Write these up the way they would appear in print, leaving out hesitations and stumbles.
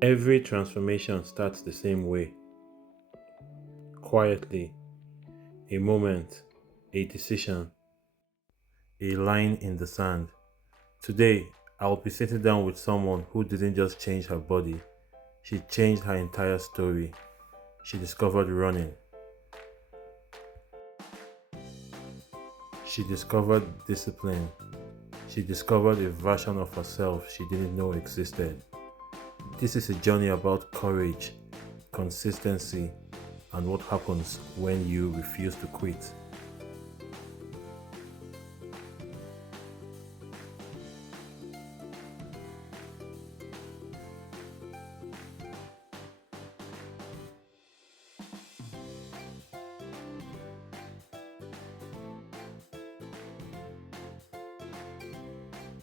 Every transformation starts the same way, quietly, a moment, a decision, a line in the sand. Today, I'll be sitting down with someone who didn't just change her body, she changed her entire story. She discovered running, she discovered discipline, she discovered a version of herself she didn't know existed. This is a journey about courage, consistency, and what happens when you refuse to quit.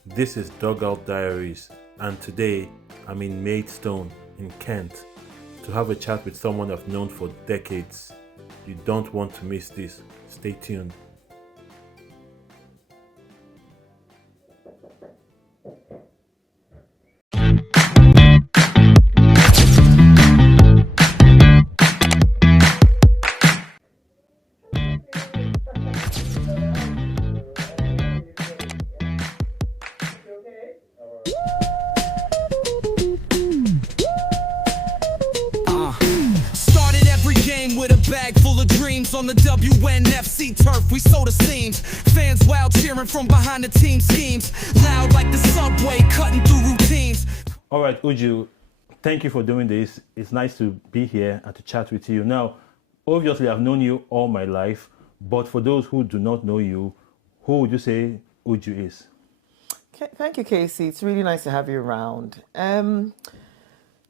This is Dugout Diaries, and today I'm in Maidstone in Kent to have a chat with someone I've known for decades. You don't want to miss this. Stay tuned. Started every game with a bag full of dreams. On the WNFC turf, we sow the seams. Fans wild cheering from behind the team schemes. Loud like the subway, cutting through routines. All right, Uju, thank you for doing this. It's nice to be here and to chat with you. Now, obviously, I've known you all my life, but for those who do not know you, who would you say Uju is? Thank you, Casey. It's really nice to have you around.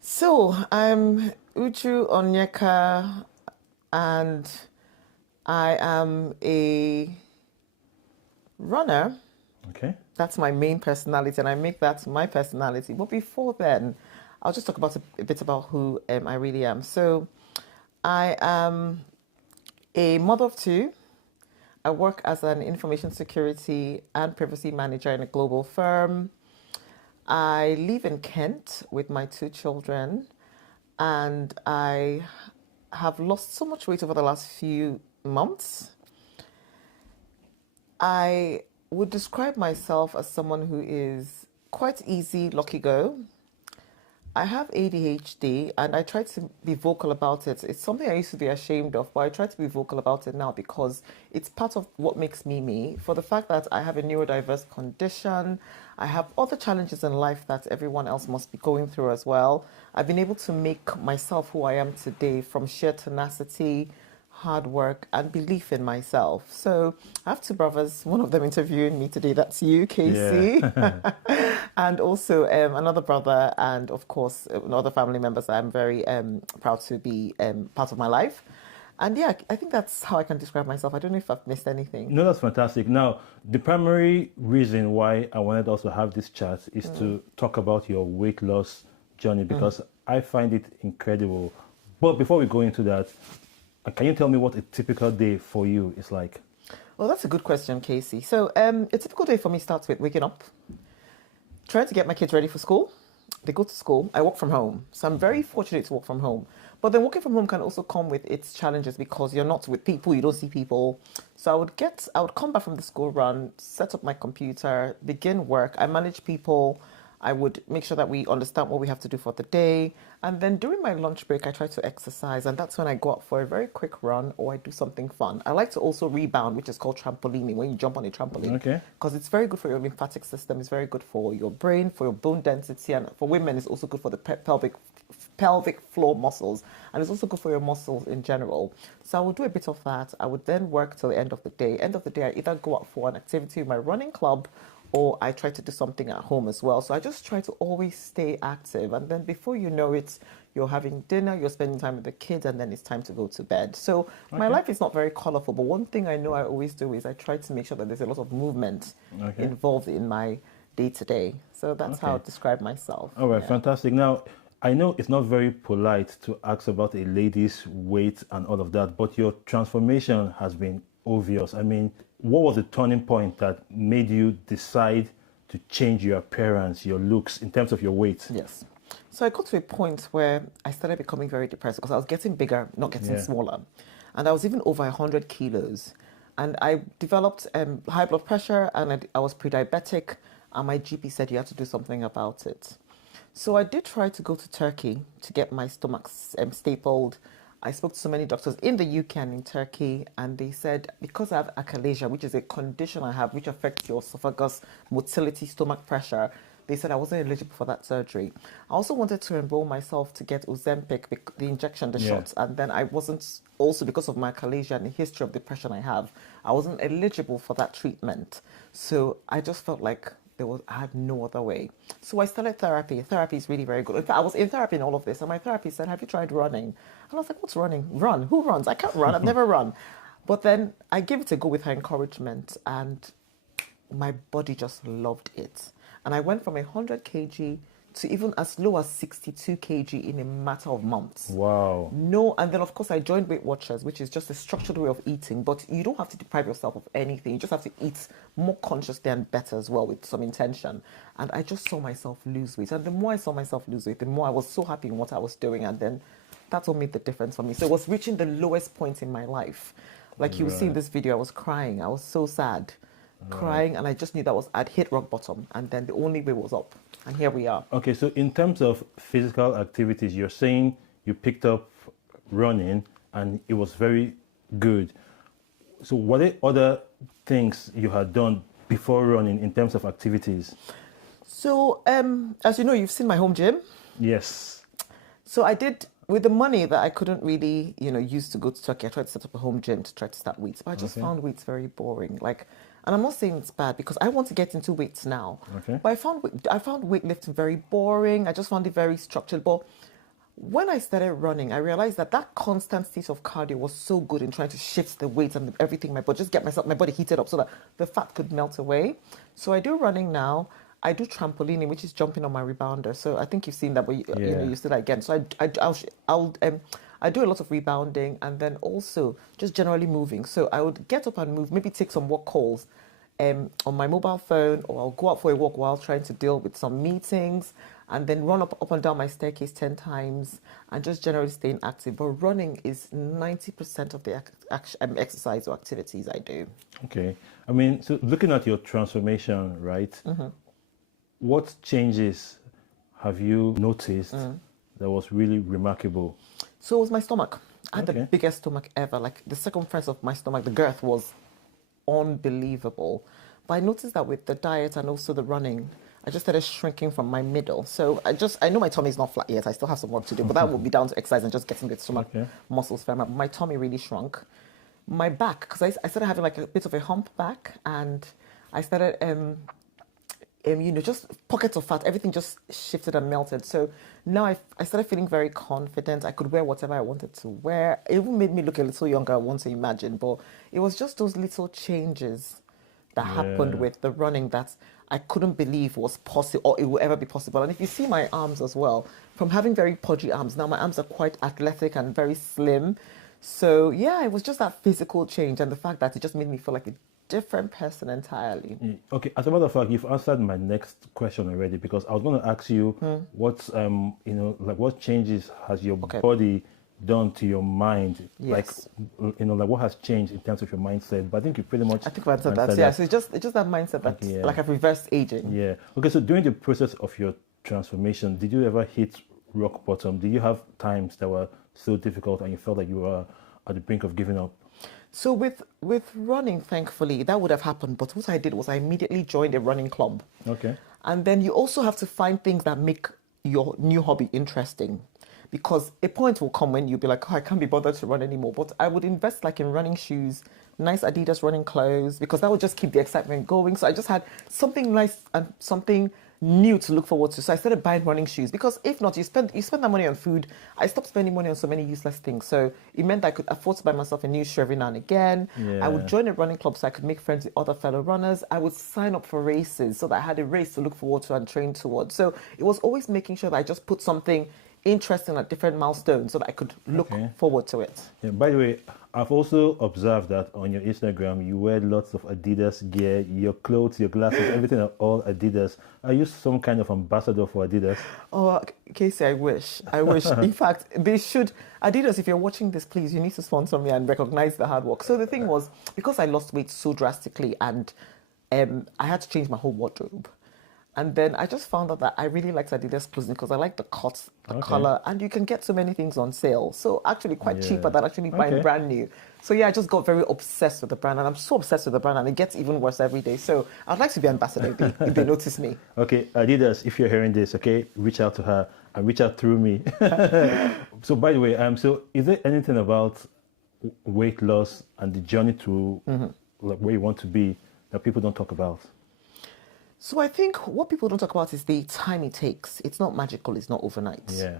So I'm Uchu Onyeka, and I am a runner. Okay. That's my main personality, and I make that my personality. But before then, I'll just talk about a bit about who I really am. So I am a mother of two. I work as an information security and privacy manager in a global firm. I live in Kent with my two children, and I have lost so much weight over the last few months. I would describe myself as someone who is quite easy, lucky go. I have ADHD and I try to be vocal about it. It's something I used to be ashamed of, but I try to be vocal about it now because it's part of what makes me me. For the fact that I have a neurodiverse condition, I have other challenges in life that everyone else must be going through as well. I've been able to make myself who I am today from sheer tenacity, hard work, and belief in myself. So I have two brothers, one of them interviewing me today. That's you, Casey. Yeah. And also another brother, and of course, other family members that I'm very proud to be part of my life. And yeah, I think that's how I can describe myself. I don't know if I've missed anything. No, that's fantastic. Now, the primary reason why I wanted us to have this chat is to talk about your weight loss journey because I find it incredible. But before we go into that, can you tell me what a typical day for you is like? Well, that's a good question, Casey. So a typical day for me starts with waking up, trying to get my kids ready for school. They go to school. I work from home. So I'm very fortunate to work from home. But then working from home can also come with its challenges because you're not with people, you don't see people. So I would come back from the school run, set up my computer, begin work. I manage people. I would make sure that we understand what we have to do for the day. And then during my lunch break, I try to exercise. And that's when I go out for a very quick run or I do something fun. I like to also rebound, which is called trampolining, when you jump on a trampoline. Okay. Because it's very good for your lymphatic system. It's very good for your brain, for your bone density. And for women, it's also good for the pelvic floor muscles. And it's also good for your muscles in general. So I would do a bit of that. I would then work till the end of the day. End of the day, I either go out for an activity with my running club or I try to do something at home as well. So I just try to always stay active. And then before you know it, you're having dinner, you're spending time with the kids, and then it's time to go to bed. So my life is not very colorful, but one thing I know I always do is I try to make sure that there's a lot of movement involved in my day to day. So that's how I describe myself. All right, fantastic. Now, I know it's not very polite to ask about a lady's weight and all of that, but your transformation has been obvious. I mean, what was the turning point that made you decide to change your appearance, your looks, in terms of your weight? Yes. So I got to a point where I started becoming very depressed because I was getting bigger, not getting Yeah. smaller. And I was even over 100 kilos. And I developed high blood pressure and I was pre-diabetic. And my GP said you had to do something about it. So I did try to go to Turkey to get my stomach stapled. I spoke to so many doctors in the UK and in Turkey, and they said because I have achalasia, which is a condition I have which affects your esophagus, motility, stomach pressure, they said I wasn't eligible for that surgery. I also wanted to enroll myself to get Ozempic, the injection, the Yeah. shots, and then I wasn't, also because of my achalasia and the history of depression I have, I wasn't eligible for that treatment. So I just felt like I had no other way. So I started therapy. Therapy is really very good. In fact, I was in therapy in all of this, and my therapist said, "Have you tried running?" And I was like, "What's running? Run? Who runs? I can't run. I've never run." But then I gave it a go with her encouragement, and my body just loved it. And I went from 100 kg to even as low as 62 kg in a matter of months. Wow. No, and then of course I joined Weight Watchers, which is just a structured way of eating, but you don't have to deprive yourself of anything. You just have to eat more consciously and better as well with some intention. And I just saw myself lose weight. And the more I saw myself lose weight, the more I was so happy in what I was doing. And then that's what made the difference for me. So it was reaching the lowest point in my life. Like you will see in this video, I was crying. I was so sad, crying. And I just knew I'd hit rock bottom. And then the only way was up. And here we are. Okay, so in terms of physical activities, you're saying you picked up running and it was very good. So what are other things you had done before running in terms of activities? So, as you know, you've seen my home gym. Yes. So I did, with the money that I couldn't really, use to go to Turkey, I tried to set up a home gym to try to start weights. But I just found weights very boring. And I'm not saying it's bad because I want to get into weights now. Okay. But I found weightlifting very boring. I just found it very structured. But when I started running, I realized that constant state of cardio was so good in trying to shift the weights and everything in my body, just get my body heated up so that the fat could melt away. So I do running now. I do trampolining, which is jumping on my rebounder. So I think you've seen that, but you see that again. So I do a lot of rebounding and then also just generally moving. So I would get up and move, maybe take some walk calls on my mobile phone, or I'll go out for a walk while trying to deal with some meetings, and then run up and down my staircase 10 times and just generally staying active. But running is 90% of the exercise or activities I do. Okay. I mean, so looking at your transformation, right? What changes have you noticed that was really remarkable? So it was my stomach. I had the Okay. biggest stomach ever. Like the circumference of my stomach, the girth was unbelievable. But I noticed that with the diet and also the running, I just started shrinking from my middle. So I know my tummy is not flat yet. I still have some work to do, but that will be down to exercise and just getting the stomach muscles firmer. But my tummy really shrunk. My back, because I started having like a bit of a hump back, and I started just pockets of fat, everything just shifted and melted. So now I started feeling very confident. I could wear whatever I wanted to wear. It even made me look a little younger, I want to imagine. But it was just those little changes that happened with the running that I couldn't believe was possible, or it will ever be possible. And if you see my arms as well, from having very podgy arms, now my arms are quite athletic and very slim. So yeah, it was just that physical change and the fact that it just made me feel like a different person entirely. Okay, as a matter of fact, you've answered my next question already, because I was going to ask you what's what changes has your body done to your mind? Yes. Like what has changed in terms of your mindset? But I think you pretty much I think I've answered that. Yeah, so it's just that mindset that like I've reversed aging. Yeah. Okay, so during the process of your transformation, did you ever hit rock bottom? Did you have times that were so difficult and you felt like you were at the brink of giving up? So with running, thankfully, that would have happened. But what I did was I immediately joined a running club. Okay. And then you also have to find things that make your new hobby interesting. Because a point will come when you'll be like, oh, I can't be bothered to run anymore. But I would invest like in running shoes, nice Adidas running clothes, because that would just keep the excitement going. So I just had something nice and something new to look forward to. So I started buying running shoes, because if not, you spend that money on food. I stopped spending money on so many useless things. So it meant I could afford to buy myself a new shoe every now and again. Yeah. I would join a running club so I could make friends with other fellow runners. I would sign up for races so that I had a race to look forward to and train towards. So it was always making sure that I just put something interesting at different milestones so that I could look forward to it. Yeah, by the way, I've also observed that on your Instagram, you wear lots of Adidas gear, your clothes, your glasses, everything are all Adidas. Are you some kind of ambassador for Adidas? Oh, Casey, I wish. I wish. In fact, they should. Adidas, if you're watching this, please, you need to sponsor me and recognize the hard work. So the thing was, because I lost weight so drastically and I had to change my whole wardrobe. And then I just found out that I really liked Adidas clothing because I like the cuts, the color, and you can get so many things on sale. So actually quite cheaper than actually buying brand new. So yeah, I just got very obsessed with the brand, and I'm so obsessed with the brand, and it gets even worse every day. So I'd like to be ambassador if they notice me. Okay, Adidas, if you're hearing this, okay, reach out to her and reach out through me. So by the way, so is there anything about weight loss and the journey to like where you want to be that people don't talk about? So I think what people don't talk about is the time it takes. It's not magical. It's not overnight. Yeah.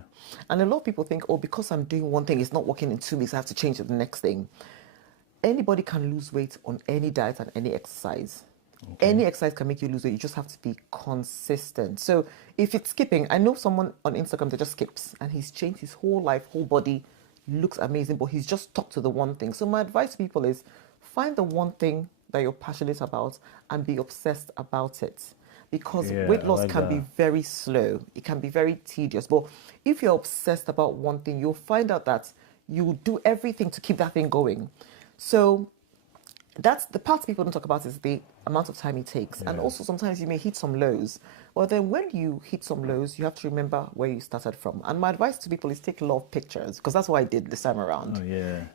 And a lot of people think, oh, because I'm doing one thing, it's not working in 2 weeks, I have to change to the next thing. Anybody can lose weight on any diet and any exercise. Okay. Any exercise can make you lose weight. You just have to be consistent. So if it's skipping, I know someone on Instagram that just skips and he's changed his whole life, whole body, looks amazing, but he's just stuck to the one thing. So my advice to people is find the one thing that you're passionate about and be obsessed about it. Because weight loss can be very slow. It can be very tedious. But if you're obsessed about one thing, you'll find out that you do everything to keep that thing going. So that's the part people don't talk about is the amount of time it takes. And also sometimes you may hit some lows. Well, then when you hit some lows, you have to remember where you started from. And my advice to people is take a lot of pictures, because that's what I did this time around.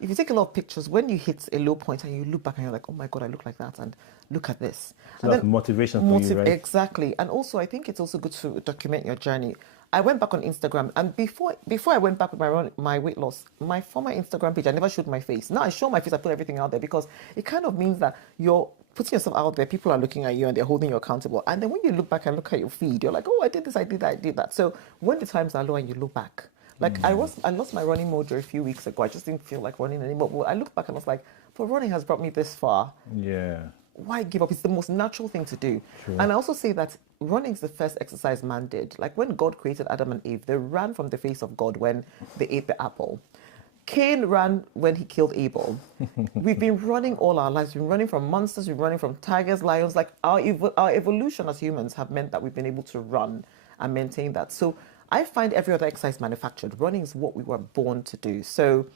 If you take a lot of pictures, when you hit a low point and you look back and you're like, oh my God, I look like that, and look at this. So and that's motivation for you, right? Exactly. And also, I think it's also good to document your journey. I went back on Instagram, and before I went back with my weight loss, my former Instagram page, I never showed my face. Now I show my face, I put everything out there, because it kind of means that you're putting yourself out there, people are looking at you and they're holding you accountable. And then when you look back and look at your feed, you're like, oh, I did this, I did that, I did that. So when the times are low and you look back, like I lost my running mojo a few weeks ago. I just didn't feel like running anymore. But I looked back and I was like, but running has brought me this far. Yeah. Why give up? It's the most natural thing to do. True. And I also say that running is the first exercise man did. Like when God created Adam and Eve, they ran from the face of God when they ate the apple. Cain ran when he killed Abel. We've been running all our lives. We've been running from monsters. We've been running from tigers, lions. Like our evolution as humans have meant that we've been able to run and maintain that. So I find every other exercise manufactured. Running is what we were born to do. So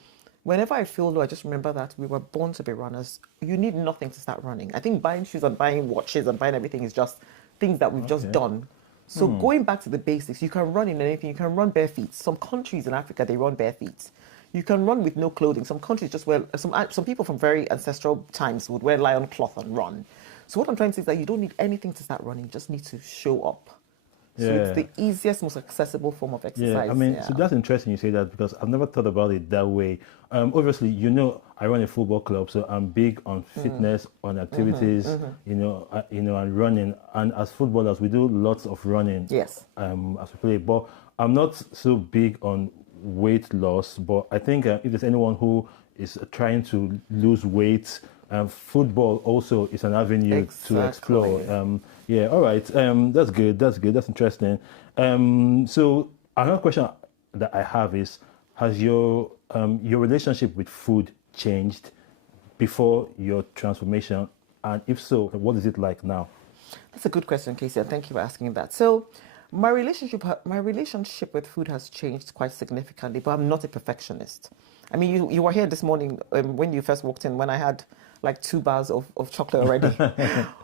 whenever I feel low, I just remember that we were born to be runners. You need nothing to start running. I think buying shoes and buying watches and buying everything is just things that we've just done. So going back to the basics, you can run in anything. You can run bare feet. Some countries in Africa, they run bare feet. You can run with no clothing. Some countries just wear, some people from very ancestral times would wear lion cloth and run. So what I'm trying to say is that you don't need anything to start running. You just need to show up. So it's the easiest, most accessible form of exercise. Yeah, I mean, so that's interesting you say that, because I've never thought about it that way. Obviously, I run a football club, so I'm big on fitness, on activities, and running. And as footballers, we do lots of running. Yes. As we play, but I'm not so big on weight loss. But I think if there's anyone who is trying to lose weight, football also is an avenue to explore. All right. That's good. That's interesting. So another question that I have is, has your relationship with food changed before your transformation? And if so, what is it like now? That's a good question, Casey, and thank you for asking that. So my relationship with food has changed quite significantly, but I'm not a perfectionist. I mean, you were here this morning when you first walked in, when I had like 2 bars of chocolate already.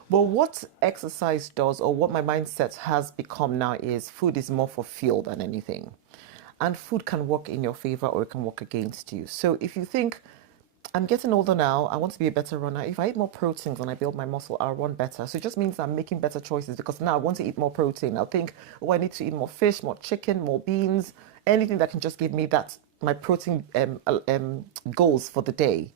But what exercise does, or what my mindset has become now, is food is more for fuel than anything. And food can work in your favor or it can work against you. So if you think, I'm getting older now, I want to be a better runner. If I eat more proteins and I build my muscle, I'll run better. So it just means I'm making better choices, because now I want to eat more protein. I'll think, oh, I need to eat more fish, more chicken, more beans, anything that can just give me that, my protein goals for the day.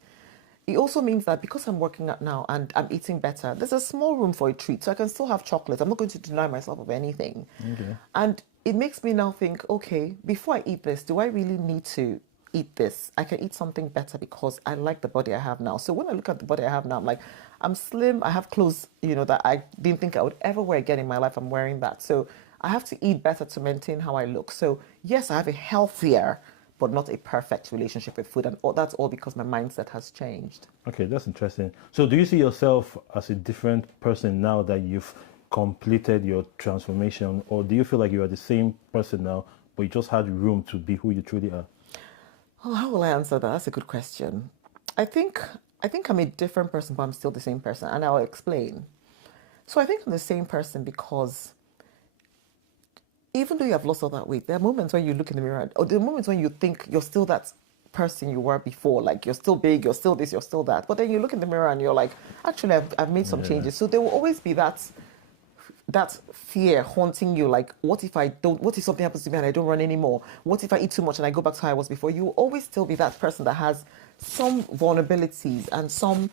It also means that because I'm working out now and I'm eating better, there's a small room for a treat. So I can still have chocolate. I'm not going to deny myself of anything. Okay. And it makes me now think, okay, before I eat this, do I really need to eat this? I can eat something better because I like the body I have now. So when I look at the body I have now, I'm like, I'm slim. I have clothes, that I didn't think I would ever wear again in my life. I'm wearing that. So I have to eat better to maintain how I look. So yes, I have a healthier but not a perfect relationship with food. And that's all because my mindset has changed. Okay, that's interesting. So, do you see yourself as a different person now that you've completed your transformation, or do you feel like you are the same person now, but you just had room to be who you truly are? Oh, how will I answer that? That's a good question. I think I'm a different person, but I'm still the same person, and I'll explain. So I think I'm the same person because even though you have lost all that weight, there are moments when you look in the mirror, or there are moments when you think you're still that person you were before, like you're still big, you're still this, you're still that. But then you look in the mirror and you're like, actually, I've made some changes. So there will always be that fear haunting you, like what if something happens to me and I don't run anymore? What if I eat too much and I go back to how I was before? You will always still be that person that has some vulnerabilities and some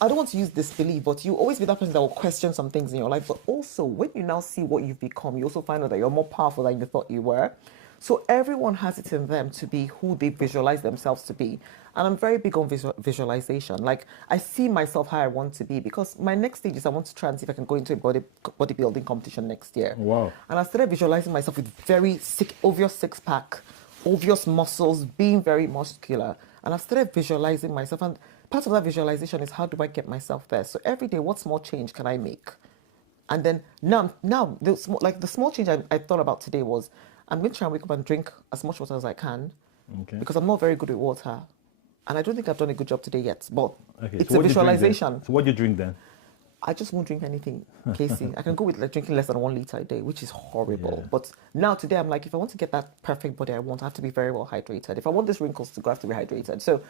I don't want to use disbelief, but you always be that person that will question some things in your life. But also, when you now see what you've become, you also find out that you're more powerful than you thought you were. So everyone has it in them to be who they visualize themselves to be. And I'm very big on visualization. Like, I see myself how I want to be, because my next stage is I want to try and see if I can go into a bodybuilding competition next year. Wow. And I started visualizing myself with very obvious six-pack, obvious muscles, being very muscular. And I started visualizing myself. And part of that visualization is, how do I get myself there? So every day, what small change can I make? And then now the small change I thought about today was, I'm going to try and wake up and drink as much water as I can, because I'm not very good with water. And I don't think I've done a good job today yet, but it's a visualization. So what do you drink then? I just won't drink anything, Casey. I can go with drinking less than 1 liter a day, which is horrible. Yeah. But now today, I'm like, if I want to get that perfect body I want, I have to be very well hydrated. If I want these wrinkles to go, I have to be hydrated. So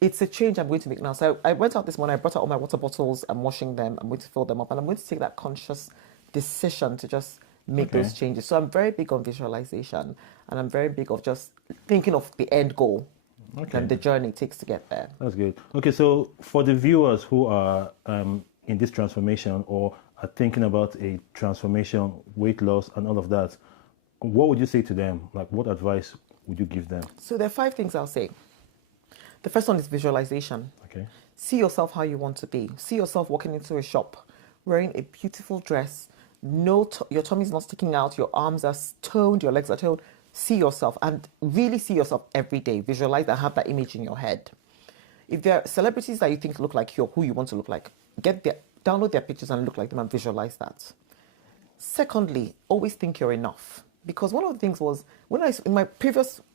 it's a change I'm going to make now. So I went out this morning, I brought out all my water bottles, I'm washing them, I'm going to fill them up, and I'm going to take that conscious decision to just make those changes. So I'm very big on visualization, and I'm very big of just thinking of the end goal and the journey it takes to get there. That's good. Okay, so for the viewers who are in this transformation or are thinking about a transformation, weight loss, and all of that, what would you say to them? Like, what advice would you give them? So there are 5 things I'll say. The first one is visualization. Okay. See yourself how you want to be. See yourself walking into a shop, wearing a beautiful dress. Your tummy is not sticking out. Your arms are toned. Your legs are toned. See yourself, and really see yourself every day. Visualize and have that image in your head. If there are celebrities that you think look like who you want to look like, download their pictures and look like them and visualize that. Secondly, always think you're enough. Because one of the things was,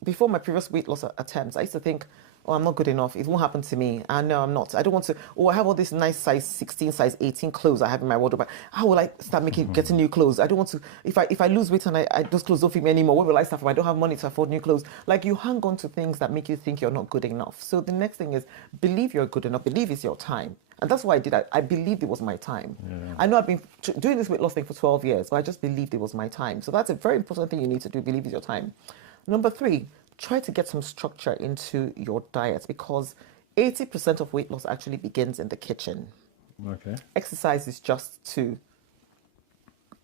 before my previous weight loss attempts, I used to think, oh, I'm not good enough. It won't happen to me. And no, I'm not. I don't want to. Oh, I have all this nice size 16, size 18 clothes I have in my wardrobe. How will I start getting new clothes? I don't want to. If I lose weight and those clothes don't fit me anymore, where will I start from? I don't have money to afford new clothes. Like, you hang on to things that make you think you're not good enough. So the next thing is, believe you're good enough. Believe it's your time. And that's what I did. I believed it was my time. Yeah. I know I've been doing this weight loss thing for 12 years, but I just believed it was my time. So that's a very important thing you need to do. Believe it's your time. Number 3, try to get some structure into your diet, because 80% of weight loss actually begins in the kitchen. Okay. Exercise is just to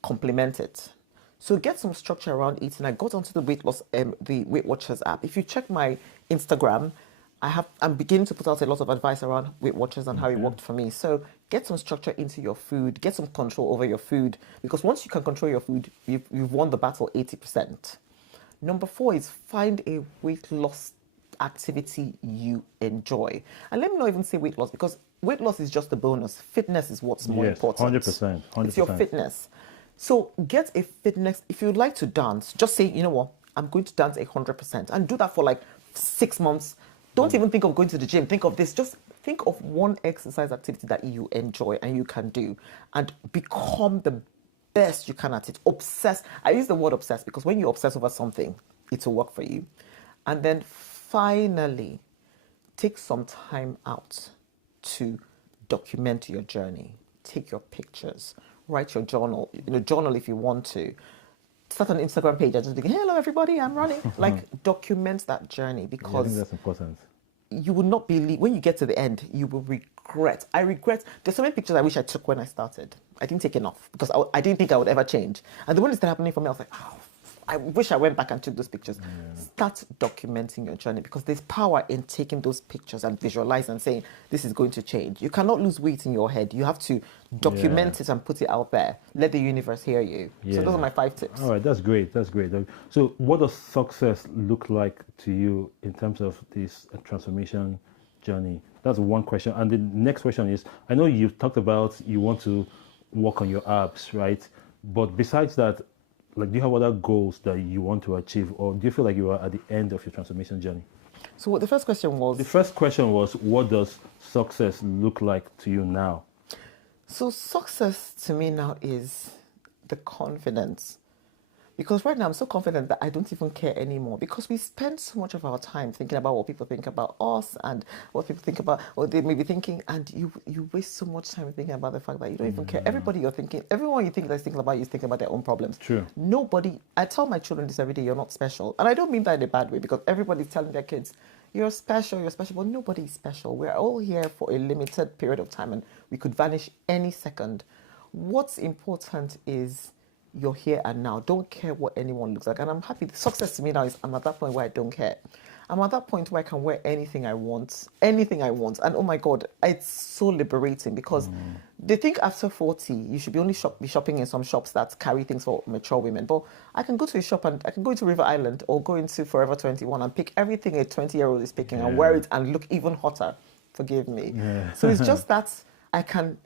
complement it. So get some structure around eating. I got onto the the Weight Watchers app. If you check my Instagram, I'm beginning to put out a lot of advice around Weight Watchers and how it worked for me. So get some structure into your food, get some control over your food, because once you can control your food, you've won the battle 80%. Number 4 is find a weight loss activity you enjoy. And let me not even say weight loss, because weight loss is just a bonus. Fitness is what's more important. 100%. It's your fitness. So get a fitness. If you'd like to dance, just say, you know what, I'm going to dance 100%, and do that for like 6 months. Don't even think of going to the gym. Think of this. Just think of one exercise activity that you enjoy and you can do, and become the best you can at it. Obsess. I use the word obsess because when you obsess over something, it will work for you. And then finally, take some time out to document your journey. Take your pictures. Write your journal. Journal if you want to. Start an Instagram page and just be, hello everybody, I'm running. Like, document that journey, because I think that's important. You will not believe, when you get to the end, you will regret. There's so many pictures I wish I took when I started. I didn't take enough because I didn't think I would ever change. And the when it started happening for me, I was like, oh, I wish I went back and took those pictures. Start documenting your journey, because there's power in taking those pictures and visualize and saying, this is going to change. You cannot lose weight in your head. You have to document it and put it out there. Let the universe hear you. So those are my 5 tips. All right, that's great. That's great. So, what does success look like to you in terms of this transformation journey? That's one question. And the next question is, I know you've talked about you want to work on your abs, right? But besides that, like, do you have other goals that you want to achieve, or do you feel like you are at the end of your transformation journey? So what the first question was? The first question was, what does success look like to you now? So success to me now is the confidence. Because right now I'm so confident that I don't even care anymore, because we spend so much of our time thinking about what people think about us and what people think about what they may be thinking, and you waste so much time thinking about the fact that you don't even care. Everyone you think that's thinking about you is thinking about their own problems. True. Nobody, I tell my children this every day, you're not special. And I don't mean that in a bad way, because everybody's telling their kids, you're special, but nobody is special. We're all here for a limited period of time and we could vanish any second. What's important is you're here and now. Don't care what anyone looks like. And I'm happy. Success to me now is I'm at that point where I don't care. I'm at that point where I can wear anything I want. Anything I want. And oh my God, it's so liberating, because they think after 40, you should be only be shopping in some shops that carry things for mature women. But I can go to a shop and I can go into River Island or go into Forever 21 and pick everything a 20-year-old is picking and wear it and look even hotter. Forgive me. So it's just that I can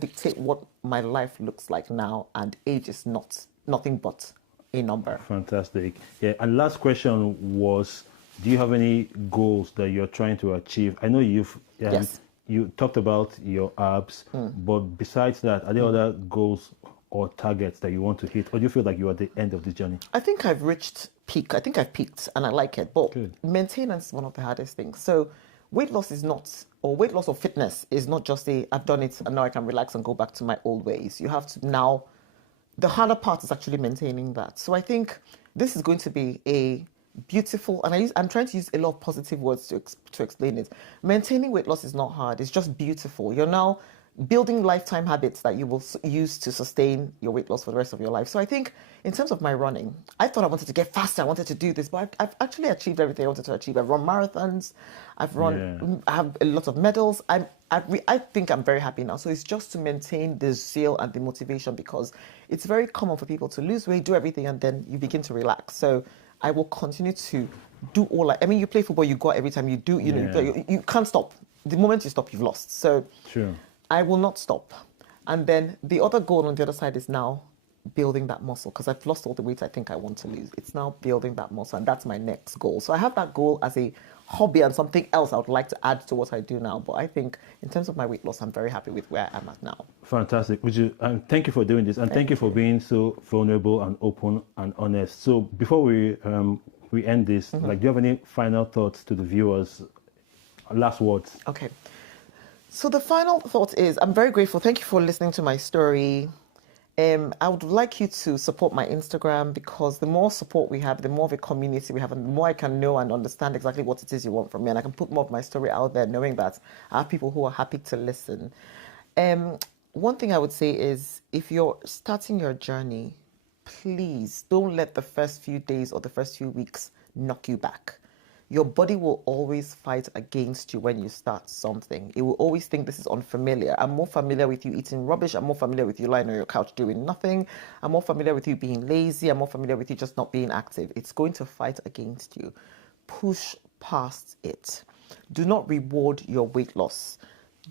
dictate what my life looks like now, and age is nothing but a number. Fantastic. Yeah. And last question was, do you have any goals that you're trying to achieve? I know Yes. you talked about your abs, but besides that, are there other goals or targets that you want to hit, or do you feel like you're at the end of this journey? I think I've reached peak. I think I've peaked and I like it. But maintenance is one of the hardest things. So weight loss is not, or weight loss or fitness is not just I've done it and now I can relax and go back to my old ways. You have to now, the harder part is actually maintaining that. So I think this is going to be a beautiful, and I'm trying to use a lot of positive words to explain it. Maintaining weight loss is not hard. It's just beautiful. You're now building lifetime habits that you will use to sustain your weight loss for the rest of your life. So I think in terms of my running, I thought I wanted to get faster. I wanted to do this, but I've actually achieved everything I wanted to achieve. I've run marathons. I have a lot of medals. I think I'm very happy now. So it's just to maintain the zeal and the motivation, because it's very common for people to lose weight, do everything, and then you begin to relax. So I will continue to do you play football, you go out every time you do, you can't stop. The moment you stop, you've lost. So Sure. I will not stop. And then the other goal on the other side is now building that muscle, because I've lost all the weight I think I want to lose. It's now building that muscle, and that's my next goal. So I have that goal as a hobby and something else I would like to add to what I do now. But I think in terms of my weight loss, I'm very happy with where I am at now. Fantastic. Thank you for doing this, and thank you for being so vulnerable and open and honest. So before we end this, do you have any final thoughts to the viewers? Last words. Okay. So the final thought is, I'm very grateful. Thank you for listening to my story. I would like you to support my Instagram, because the more support we have, the more of a community we have, and the more I can know and understand exactly what it is you want from me. And I can put more of my story out there, knowing that I have people who are happy to listen. One thing I would say is, if you're starting your journey, please don't let the first few days or the first few weeks knock you back. Your body will always fight against you when you start something. It will always think this is unfamiliar. I'm more familiar with you eating rubbish. I'm more familiar with you lying on your couch doing nothing. I'm more familiar with you being lazy. I'm more familiar with you just not being active. It's going to fight against you. Push past it. Do not reward your weight loss.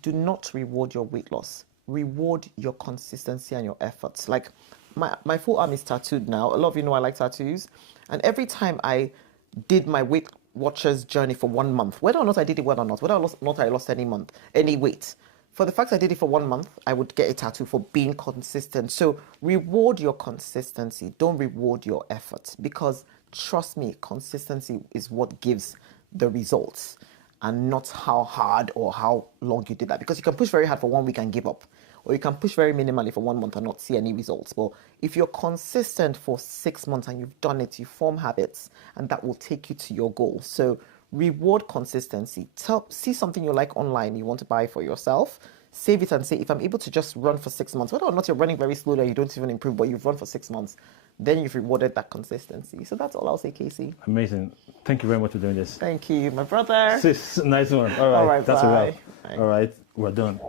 Do not reward your weight loss. Reward your consistency and your efforts. Like my full arm is tattooed now. A lot of you know I like tattoos. And every time I did my Weight Watchers journey for 1 month, whether or not I did it well or not, whether or not I lost any weight, for the fact I did it for 1 month, I would get a tattoo for being consistent. So reward your consistency. Don't reward your efforts, because trust me, consistency is what gives the results, and not how hard or how long you did that. Because you can push very hard for 1 week and give up, or you can push very minimally for 1 month and not see any results. But if you're consistent for 6 months and you've done it, you form habits, and that will take you to your goal. So reward consistency. See something you like online, you want to buy for yourself. save it and say, if I'm able to just run for 6 months, whether or not you're running very slowly and you don't even improve, but you've run for 6 months, then you've rewarded that consistency. So that's all I'll say, Casey. Amazing. Thank you very much for doing this. Thank you, my brother. Sis, nice one. All right, All right, that's bye. a wrap. Bye. All right, we're done.